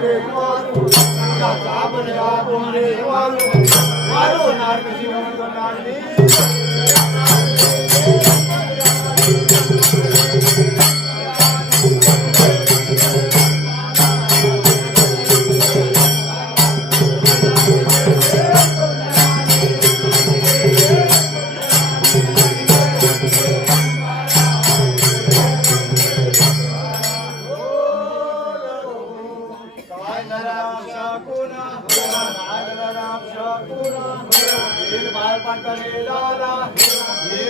ڏوڙو ننگا قابڻا کو ڊيوالو مارو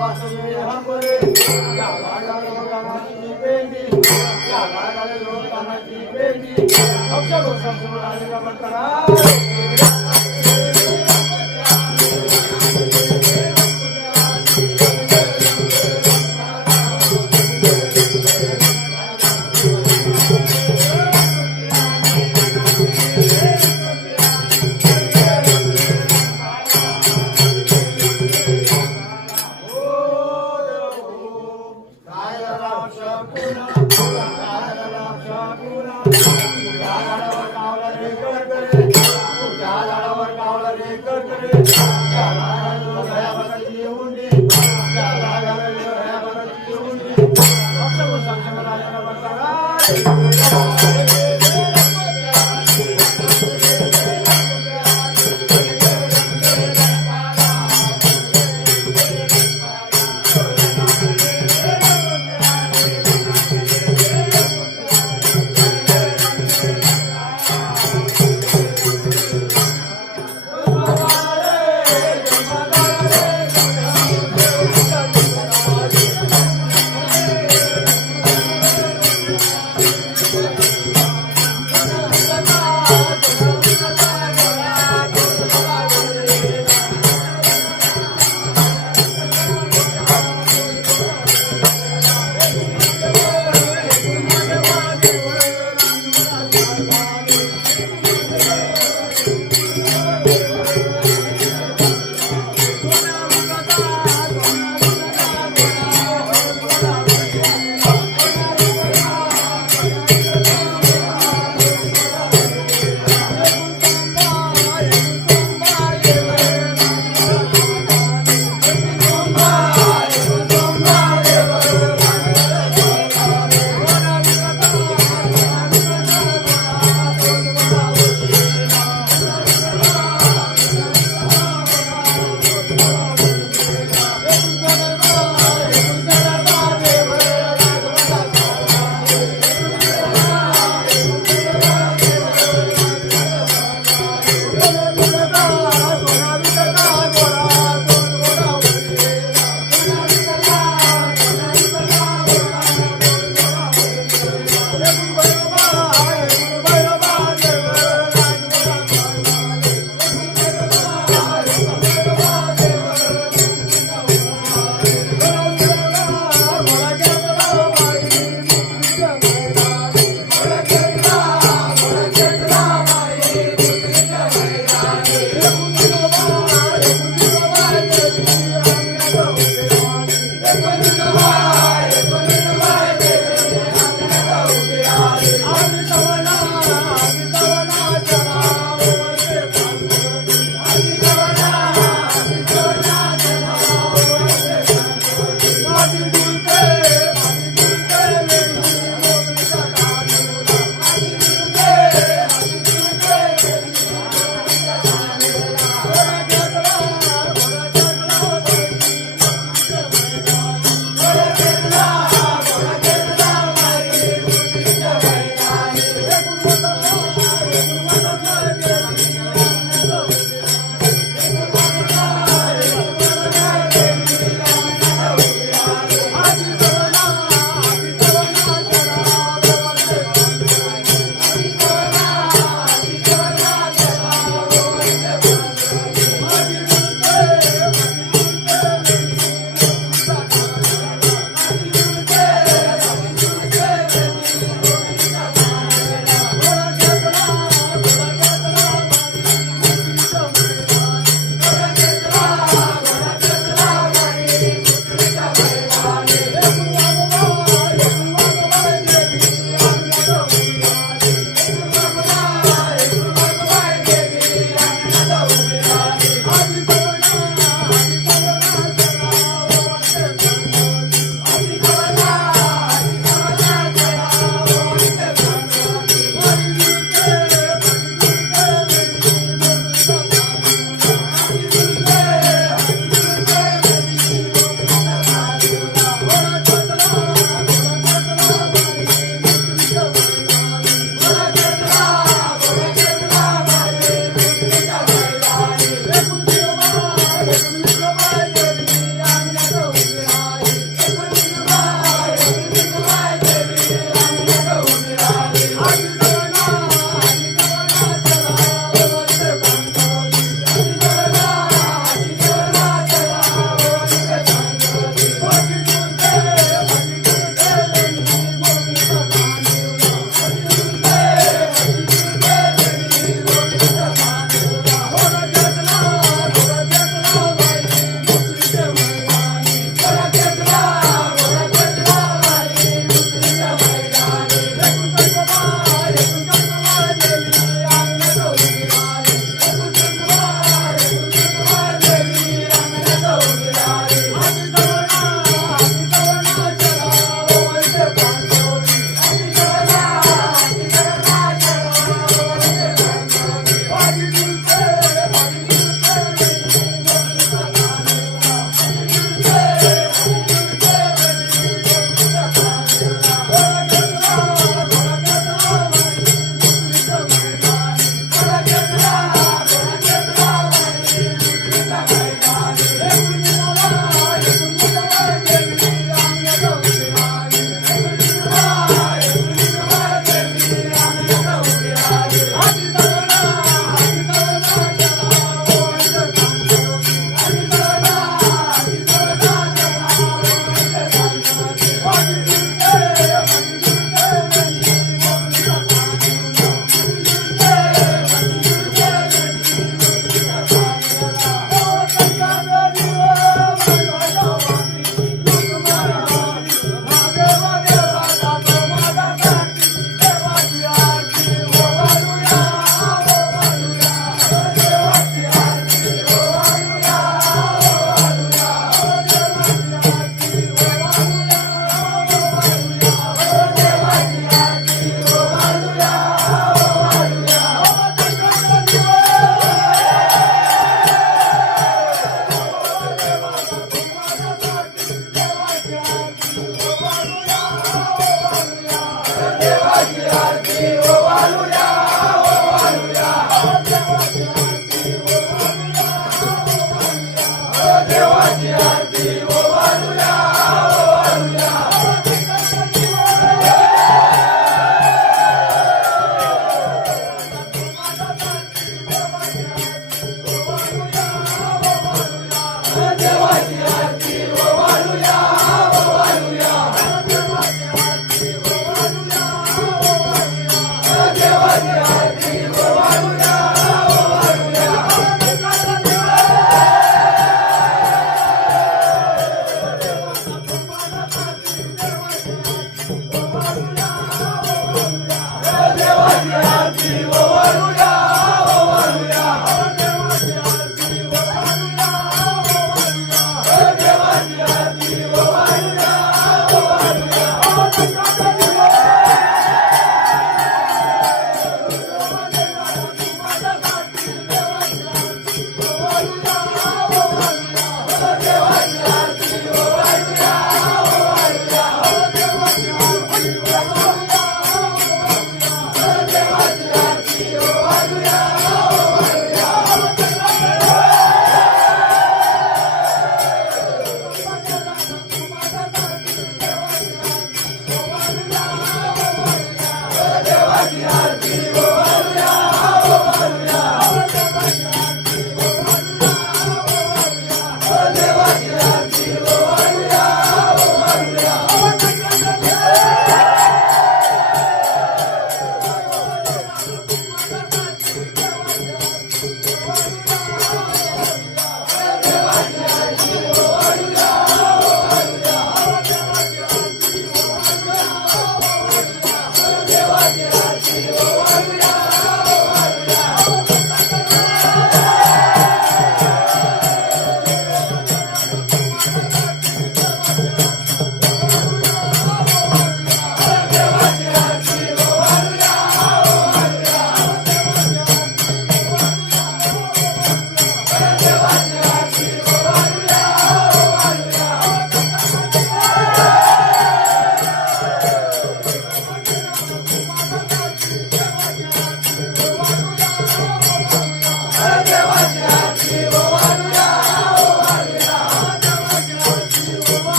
واسا Thank